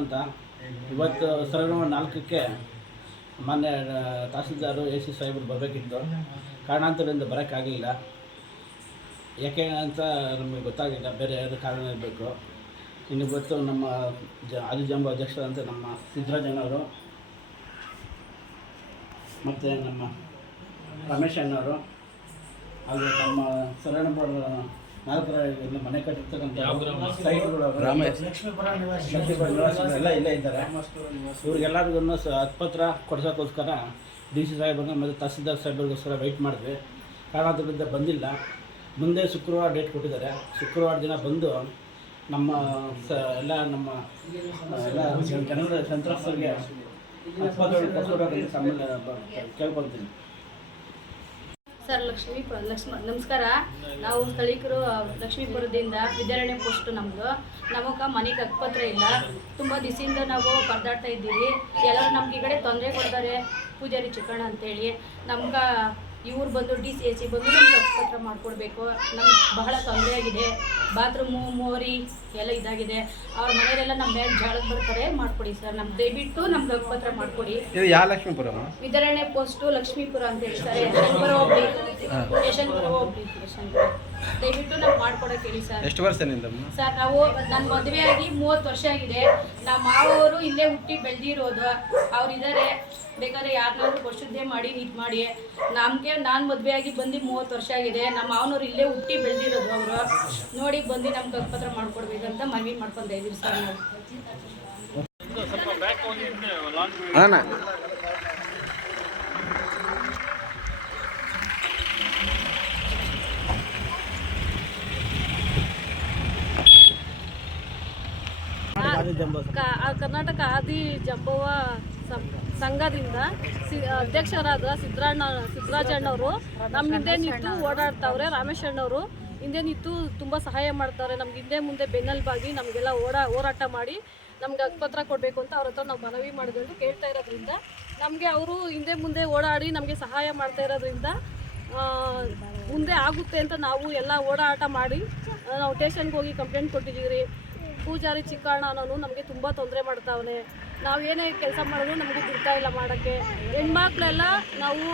ಅಂತ ಇವತ್ತು ಸರಗಮ ನಾಲ್ಕಕ್ಕೆ ಮಾನ್ಯ ತಹಸೀಲ್ದಾರು ಎ ಸಿ ಸಾಹೇಬರು ಬರಬೇಕಿತ್ತು. ಕಾರಣಾಂತರದಿಂದ ಬರೋಕ್ಕಾಗಲಿಲ್ಲ ಯಾಕೆ ಅಂತ ನಮಗೆ ಗೊತ್ತಾಗಿಲ್ಲ. ಬೇರೆ ಯಾರು ಕಾರಣ ಇರಬೇಕು. ಇನ್ನು ಗೊತ್ತು ನಮ್ಮ ಜ ಆದಿಜಾಂಬ ಅಧ್ಯಕ್ಷರಂತ ನಮ್ಮ ಸಿದ್ದರಾಜಣ್ಣವರು ಮತ್ತು ನಮ್ಮ ರಮೇಶ್ ಅಣ್ಣವರು, ಹಾಗೂ ನಮ್ಮ ಸರಳಂಬರ ಇಲ್ಲಿ ಮನೆ ಕಟ್ಟಿರ್ತಕ್ಕಂಥ ಸೈಟ್ಗಳು ಲಕ್ಷ್ಮೀಪುರ ನಿವಾಸಿಗಳು ಎಲ್ಲ ಇಲ್ಲೇ ಇದ್ದಾರೆ ಇವ್ರಿಗೆಲ್ಲರಿಗೂ ಹತ್ಪತ್ರ ಕೊಡ್ಸೋಕ್ಕೋಸ್ಕರ ಡಿ ಸಿ ಸಾಹೇಬ್ರನ್ನ ಮತ್ತು ತಹಸೀಲ್ದಾರ್ ಸಾಹೇಬ್ರಿಗೋಸ್ಕರ ವೆಯ್ಟ್ ಮಾಡಿದ್ವಿ. ಕಾರಣಾಂತರದಿಂದ ಬಂದಿಲ್ಲ. ಮುಂದೆ ಶುಕ್ರವಾರ ಡೇಟ್ ಕೊಟ್ಟಿದ್ದಾರೆ. ಶುಕ್ರವಾರ ದಿನ ಬಂದು ನಮ್ಮ ಸ ಎಲ್ಲ ನಮ್ಮ ಎಲ್ಲ ಜನರ ಸಂತ್ರಸ್ತರಿಗೆ ಹತ್ಪತ್ರ ಕೇಳ್ಕೊಳ್ತೀನಿ. ಸರ್ ಲಕ್ಷ್ಮೀಪುರ ಲಕ್ಷ್ಮ, ನಮಸ್ಕಾರ. ನಾವು ಸ್ಥಳೀಕರು ಲಕ್ಷ್ಮೀಪುರದಿಂದ ವಿದ್ಯಾರಣ್ಯ ಪೋಸ್ಟ್ ನಮ್ಮದು ನಮಗೆ ಮನೆಗೆ ಹಕ್ಕುಪತ್ರ ಇಲ್ಲ. ತುಂಬ ದಿಸಿಯಿಂದ ನಾವು ಪರದಾಡ್ತಾ ಇದ್ದೀವಿ. ಎಲ್ಲರೂ ನಮ್ಗೆ ಈ ಕಡೆ ತೊಂದರೆ ಕೊಡ್ತಾರೆ. ಪೂಜಾರಿ ಚಿಕ್ಕಣ್ಣ ಅಂತೇಳಿ. ನಮ್ಗೆ ಇವ್ರು ಬಂದು ಡಿ ಸಿ ಎಚ್ ಸಿ ಬಂದು ನಮ್ಗೆ ಪತ್ರ ಮಾಡಿಕೊಡ್ಬೇಕು. ನಮ್ಗೆ ಬಹಳ ತೊಂದರೆ ಆಗಿದೆ. ಬಾತ್ರೂಮು ಮೋರಿ ಎಲ್ಲ ಇದಾಗಿದೆ. ಅವ್ರ ಮನೆಯಲ್ಲೆಲ್ಲ ನಮ್ಮ ಮೇಲೆ ಜಾಳಕ್ಕೆ ಬರ್ತಾರೆ ಮಾಡಿಕೊಡಿ ಸರ್. ನಮ್ಗೆ ದಯವಿಟ್ಟು ನಮ್ಗೆ ಹಕ್ಕುಪತ್ರ ಮಾಡಿಕೊಡಿ. ಇದು ಯಾವ ಲಕ್ಷ್ಮೀಪುರಮ್ಮ ವಿತರಣೆ ಪೋಸ್ಟು ಲಕ್ಷ್ಮೀಪುರ ಅಂತ ಹೇಳ್ತಾರೆ ಯಶವಂತಪುರ ಹೋಗ್ಲಿ. ಯಶವಂತಪುರ ಹೋಗ್ಲಿ. ಯಶವಂತಪುರ. ದಯವಿಟ್ಟು ನಾವು ಮಾಡ್ಕೊಡಕ್ಕೆ ಹೇಳಿ ಸರ್. ಎಷ್ಟು ವರ್ಷದಿಂದ ಸರ್ ನಾವು ನನ್ನ ಮದುವೆ ಆಗಿ ಮೂವತ್ತು ವರ್ಷ ಆಗಿದೆ. ನಮ್ಮ ಮಾವವರು ಇಲ್ಲೇ ಹುಟ್ಟಿ ಬೆಳೆದಿರೋದು. ಅವ್ರು ಇದ್ದಾರೆ ಬೇಕಾದ್ರೆ ಯಾರನ್ನಾದ್ರೂ ವರ್ಷದ್ದೇ ಮಾಡಿ ಇದು ಮಾಡಿ. ನಮಗೆ ನಾನು ಮದುವೆ ಆಗಿ ಬಂದು ಮೂವತ್ತು ವರ್ಷ ಆಗಿದೆ. ನಮ್ಮ ಮಾವನವ್ರು ಇಲ್ಲೇ ಹುಟ್ಟಿ ಬೆಳೆದಿರೋದು ಅವರು. ನೋಡಿ ಬಂದು ನಮ್ಗೆ ಹಕ್ಕುಪತ್ರ ಮಾಡ್ಕೊಡ್ಬೇಕಂತ ಮನವಿ ಮಾಡ್ಕೊಂತ ಇದೀವಿ ಸರ್ ನಾವು. ಕರ್ನಾಟಕ ಆದಿ ಜಂಬವ ಸಂಘದಿಂದ ಅಧ್ಯಕ್ಷರಾದ ಸಿದ್ದರಾಣ ಸಿದ್ದರಾಜಣ್ಣವರು ನಮ್ಮ ಹಿಂದೆ ನಿಂತು ಓಡಾಡ್ತಾವ್ರೆ ರಾಮೇಶಣ್ಣವರು ಹಿಂದೆ ನಿಂತು ತುಂಬ ಸಹಾಯ ಮಾಡ್ತಾರೆ. ನಮ್ಗೆ ಹಿಂದೆ ಮುಂದೆ ಬೆನ್ನೆಲುಬಾಗಿ ನಮಗೆಲ್ಲ ಓಡಾ ಹೋರಾಟ ಮಾಡಿ ನಮ್ಗೆ ಅಕ್ಪತ್ರ ಕೊಡಬೇಕು ಅಂತ ಅವ್ರ ಹತ್ರ ನಾವು ಮನವಿ ಮಾಡಿದ್ರು ಕೇಳ್ತಾ ಇರೋದ್ರಿಂದ ನಮಗೆ ಅವರು ಹಿಂದೆ ಮುಂದೆ ಓಡಾಡಿ ನಮಗೆ ಸಹಾಯ ಮಾಡ್ತಾ ಇರೋದ್ರಿಂದ ಮುಂದೆ ಆಗುತ್ತೆ ಅಂತ ನಾವು ಎಲ್ಲ ಓಡಾಟ ಮಾಡಿ ನಾವು ಸ್ಟೇಷನ್ಗೆ ಹೋಗಿ ಕಂಪ್ಲೇಂಟ್ ಕೊಟ್ಟಿದ್ದೀವಿ ಪೂಜಾರಿ ಚಿಕ್ಕಣ್ಣ ಅನ್ನೋನು ನಮಗೆ ತುಂಬ ತೊಂದರೆ ಮಾಡ್ತಾವನೆ. ನಾವು ಏನೇ ಕೆಲಸ ಮಾಡಿದ್ರು ನಮಗೆ ಬಿಡ್ತಾ ಇಲ್ಲ ಮಾಡೋಕ್ಕೆ. ಹೆಣ್ಮಕ್ಳೆಲ್ಲ ನಾವು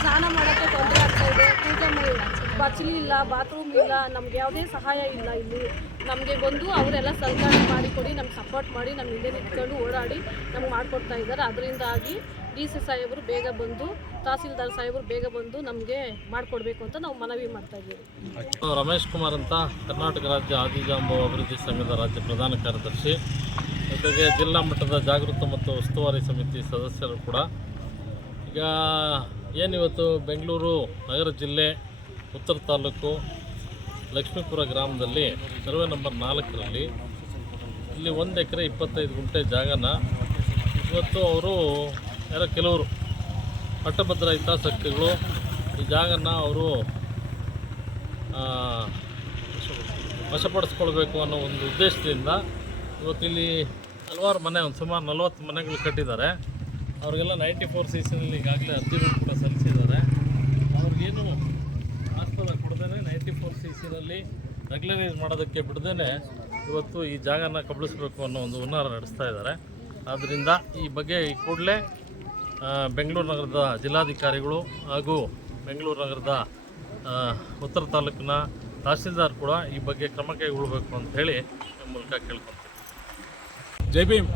ಸ್ನಾನ ಮಾಡೋಕ್ಕೆ ತೊಂದರೆ ಆಗ್ತಾ ಇದೆ. ಪೂಜೆ ಬಚ್ಚಲಿ ಇಲ್ಲ ಬಾತ್ರೂಮ್ ಇಲ್ಲ, ನಮ್ಗೆ ಯಾವುದೇ ಸಹಾಯ ಇಲ್ಲ ಇಲ್ಲಿ. ನಮಗೆ ಬಂದು ಅವರೆಲ್ಲ ಸಹಕಾರ ಮಾಡಿಕೊಡಿ, ನಮ್ಗೆ ಸಪೋರ್ಟ್ ಮಾಡಿ ನಮ್ಮ ಹಿಂದೆ ನಿಂತ್ಕೊಂಡು ಓಡಾಡಿ ನಮ್ಗೆ ಮಾಡಿಕೊಡ್ತಾ ಇದ್ದಾರೆ ಅದರಿಂದಾಗಿ ಡಿ ಸಿ ಸಾಹೇಬರು ಬೇಗ ಬಂದು, ತಹಸೀಲ್ದಾರ್ ಸಾಹೇಬರು ಬೇಗ ಬಂದು ನಮಗೆ ಮಾಡಿಕೊಡ್ಬೇಕು ಅಂತ ನಾವು ಮನವಿ ಮಾಡ್ತಾ ಇದ್ದೀವಿ. ರಮೇಶ್ ಕುಮಾರ್ ಅಂತ, ಕರ್ನಾಟಕ ರಾಜ್ಯ ಆದಿಜಾಂಬು ಅಭಿವೃದ್ಧಿ ಸಂಘದ ರಾಜ್ಯ ಪ್ರಧಾನ ಕಾರ್ಯದರ್ಶಿ. ಜೊತೆಗೆ ಜಿಲ್ಲಾ ಮಟ್ಟದ ಜಾಗೃತ ಮತ್ತು ಉಸ್ತುವಾರಿ ಸಮಿತಿ ಸದಸ್ಯರು ಕೂಡ. ಈಗ ಏನಿವತ್ತು ಬೆಂಗಳೂರು ನಗರ ಜಿಲ್ಲೆ, ಉತ್ತರ ತಾಲೂಕು, ಲಕ್ಷ್ಮೀಪುರ ಗ್ರಾಮದಲ್ಲಿ ಸರ್ವೆ ನಂಬರ್ ನಾಲ್ಕರಲ್ಲಿ ಇಲ್ಲಿ ಒಂದು ಎಕರೆ ಇಪ್ಪತ್ತೈದು ಗುಂಟೆ ಜಾಗನ ಇವತ್ತು ಅವರು ಯಾರೋ ಕೆಲವರು ಪಟ್ಟಭದ್ರ ಹಿತಾಸಕ್ತಿಗಳು ಈ ಜಾಗನ ಅವರು ವಶಪಡಿಸ್ಕೊಳ್ಬೇಕು ಅನ್ನೋ ಒಂದು ಉದ್ದೇಶದಿಂದ ಇವತ್ತಿಲ್ಲಿ ಹಲವಾರು ಮನೆ, ಒಂದು ಸುಮಾರು ನಲವತ್ತು ಮನೆಗಳು ಕಟ್ಟಿದ್ದಾರೆ. ಅವರಿಗೆಲ್ಲ ನೈಂಟಿ ಫೋರ್ ಸಿ ಈಗಾಗಲೇ ಅರ್ಜಿ ಕೂಡ ಸಲ್ಲಿಸಿದ್ದಾರೆ. ಅವ್ರಿಗೇನು ಆಸ್ಪದ ಕೊಡ್ದೇ ನೈಂಟಿ ಫೋರ್ ಸಿ ಸಿನಲ್ಲಿ ರೆಗ್ಯುಲರೈಸ್ ಮಾಡೋದಕ್ಕೆ ಬಿಡ್ದೇ ಇವತ್ತು ಈ ಜಾಗನ ಕಬಳಿಸ್ಬೇಕು ಅನ್ನೋ ಒಂದು ಹುನ್ನಾರ ನಡೆಸ್ತಾ ಇದ್ದಾರೆ. ಆದ್ದರಿಂದ ಈ ಬಗ್ಗೆ ಈ ಕೂಡಲೇ ಬೆಂಗಳೂರು ನಗರದ ಜಿಲ್ಲಾಧಿಕಾರಿಗಳು ಹಾಗೂ ಬೆಂಗಳೂರು ನಗರದ ಉತ್ತರ ತಾಲೂಕಿನ ತಹಸೀಲ್ದಾರ್ ಕೂಡ ಈ ಬಗ್ಗೆ ಕ್ರಮ ಕೈಗೊಳ್ಳಬೇಕು ಅಂತ ಹೇಳಿ ಮೂಲಕ ಕೇಳ್ಕೊತೀವಿ. ಜೈ ಭೀಮ್.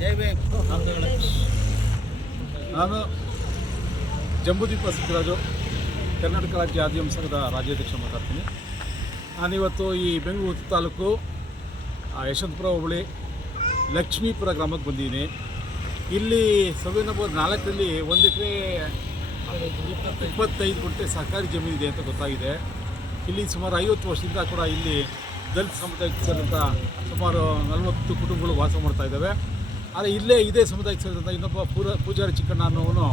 ಜೈ ಭೀಮ್. ನಾನು ಜಂಬುದೀಪ ಸಿದ್ದರಾಜು ಕರ್ನಾಟಕ ರಾಜ್ಯ ಆದಿವಾಸಿ ಸಂಘದ ರಾಜ್ಯಾಧ್ಯಕ್ಷ ಮಾತಾಡ್ತೀನಿ. ನಾನಿವತ್ತು ಈ ಬೆಂಗಳೂರು ತಾಲೂಕು ಯಶವಂತಪುರ ಹೋಬಳಿ ಲಕ್ಷ್ಮೀಪುರ ಗ್ರಾಮಕ್ಕೆ ಬಂದಿದ್ದೀನಿ. ಇಲ್ಲಿ ಸರ್ವೆ ನಂಬರ್ ನಾಲ್ಕರಲ್ಲಿ ಒಂದು ಎಕರೆ, ಇಪ್ಪತ್ತೈದು ಗುಂಟೆ ಸರ್ಕಾರಿ ಜಮೀನಿದೆ ಅಂತ ಗೊತ್ತಾಗಿದೆ. ಇಲ್ಲಿ ಸುಮಾರು ಐವತ್ತು ವರ್ಷದಿಂದ ಕೂಡ ಇಲ್ಲಿ ದಲಿತ ಸಮುದಾಯಕ್ಕೆ ಸೇರಿದಂಥ ಸುಮಾರು ನಲವತ್ತು ಕುಟುಂಬಗಳು ವಾಸ ಮಾಡ್ತಾ ಇದ್ದಾವೆ. ಆದರೆ ಇಲ್ಲೇ ಇದೇ ಸಮುದಾಯಕ್ಕೆ ಸೇರಿದಂಥ ಇನ್ನೊಬ್ಬ ಪೂರ, ಪೂಜಾರಿ ಚಿಕ್ಕಣ್ಣ ಅನ್ನೋವನು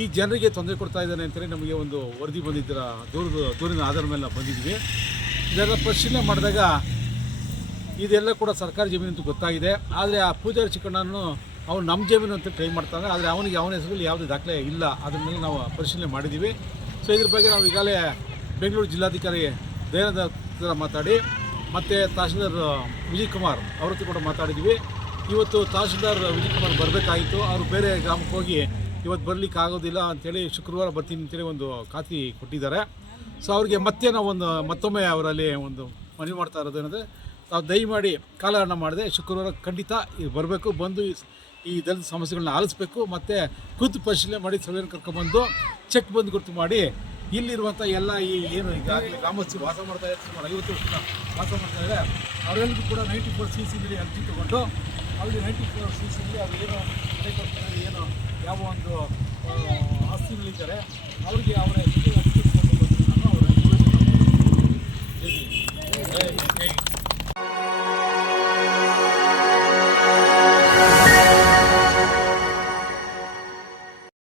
ಈ ಜನರಿಗೆ ತೊಂದರೆ ಕೊಡ್ತಾ ಇದ್ದಾನೆ ಅಂತಲೇ ನಮಗೆ ಒಂದು ವರದಿ ಬಂದಿದ್ದರ. ದೂರದ ದೂರಿನ ಆಧಾರ ಮೇಲೆ ಬಂದಿದ್ವಿ ಇದೆಲ್ಲ ಪರಿಶೀಲನೆ ಮಾಡಿದಾಗ ಇದೆಲ್ಲ ಕೂಡ ಸರ್ಕಾರಿ ಜಮೀನು ಅಂತ ಗೊತ್ತಾಗಿದೆ. ಆದರೆ ಆ ಪೂಜಾರಿ ಚಿಕ್ಕಣ್ಣನು ಅವನು ನಮ್ಮ ಜೇಬಿನಂತ ಟ್ರೈ ಮಾಡ್ತಾನೆ, ಆದರೆ ಅವನಿಗೆ ಅವನ ಹೆಸರಲ್ಲಿ ಯಾವುದೇ ದಾಖಲೆ ಇಲ್ಲ. ಅದನ್ನೆಲ್ಲ ನಾವು ಪರಿಶೀಲನೆ ಮಾಡಿದ್ದೀವಿ ಸೊ ಇದ್ರ ಬಗ್ಗೆ ನಾವು ಈಗಾಗಲೇ ಬೆಂಗಳೂರು ಜಿಲ್ಲಾಧಿಕಾರಿ ದಯಾನಂದ ಹತ್ರ ಮಾತಾಡಿ, ಮತ್ತು ತಹಶೀಲ್ದಾರ್ ವಿಜಯ್ ಕುಮಾರ್ ಅವ್ರ ಕೂಡ ಮಾತಾಡಿದ್ವಿ. ಇವತ್ತು ತಹಶೀಲ್ದಾರ್ ವಿಜಯಕುಮಾರ್ ಬರಬೇಕಾಗಿತ್ತು. ಅವರು ಬೇರೆ ಗ್ರಾಮಕ್ಕೆ ಹೋಗಿ ಇವತ್ತು ಬರಲಿಕ್ಕೆ ಆಗೋದಿಲ್ಲ ಅಂಥೇಳಿ ಶುಕ್ರವಾರ ಬರ್ತೀನಿ ಅಂತೇಳಿ ಒಂದು ಖಾತಿ ಕೊಟ್ಟಿದ್ದಾರೆ. ಸೊ ಅವ್ರಿಗೆ ಮತ್ತೆ ನಾವು ಒಂದು, ಮತ್ತೊಮ್ಮೆ ಅವರಲ್ಲಿ ಒಂದು ಮನವಿ ಮಾಡ್ತಾ ಇರೋದು ಏನಂದರೆ ತಾವು ದಯಮಾಡಿ ಕಾಲಹರಣ ಮಾಡಿದೆ ಶುಕ್ರವಾರ ಖಂಡಿತ ಬರಬೇಕು. ಬಂದು ಈ ದಲಿತ ಸಮಸ್ಯೆಗಳನ್ನ ಆಲಿಸ್ಬೇಕು ಮತ್ತು ಖುದ್ದು ಪರಿಶೀಲನೆ ಮಾಡಿ ಸಭೆಯನ್ನು ಕರ್ಕೊಂಡ್ಬಂದು ಚೆಕ್ ಬಂದು ಗುರುತು ಮಾಡಿ ಇಲ್ಲಿರುವಂಥ ಎಲ್ಲ ಈ ಏನು ಈಗಾಗಲೇ ಗ್ರಾಮಸ್ಥರು ವಾಸ ಮಾಡ್ತಾ ಇದ್ದಾರೆ, ಸುಮಾರು ಐವತ್ತು ವರ್ಷ ವಾಸ ಮಾಡ್ತಾ ಇದ್ದಾರೆ. ಅವರೆಲ್ಲರಿಗೂ ಕೂಡ ನೈಂಟಿ ಫೋರ್ ಸಿ ಸಿಲಿ ಅರ್ಜಿ ತೊಗೊಂಡು ಅವ್ರಿಗೆ ನೈಂಟಿ ಫೋರ್ ಸಿ ಸಿಲಿ ಅವ್ರು ಏನು ಏನು ಯಾವ ಒಂದು ಆಸ್ತಿಗಳಿದ್ದಾರೆ, ಅವರಿಗೆ ಅವರ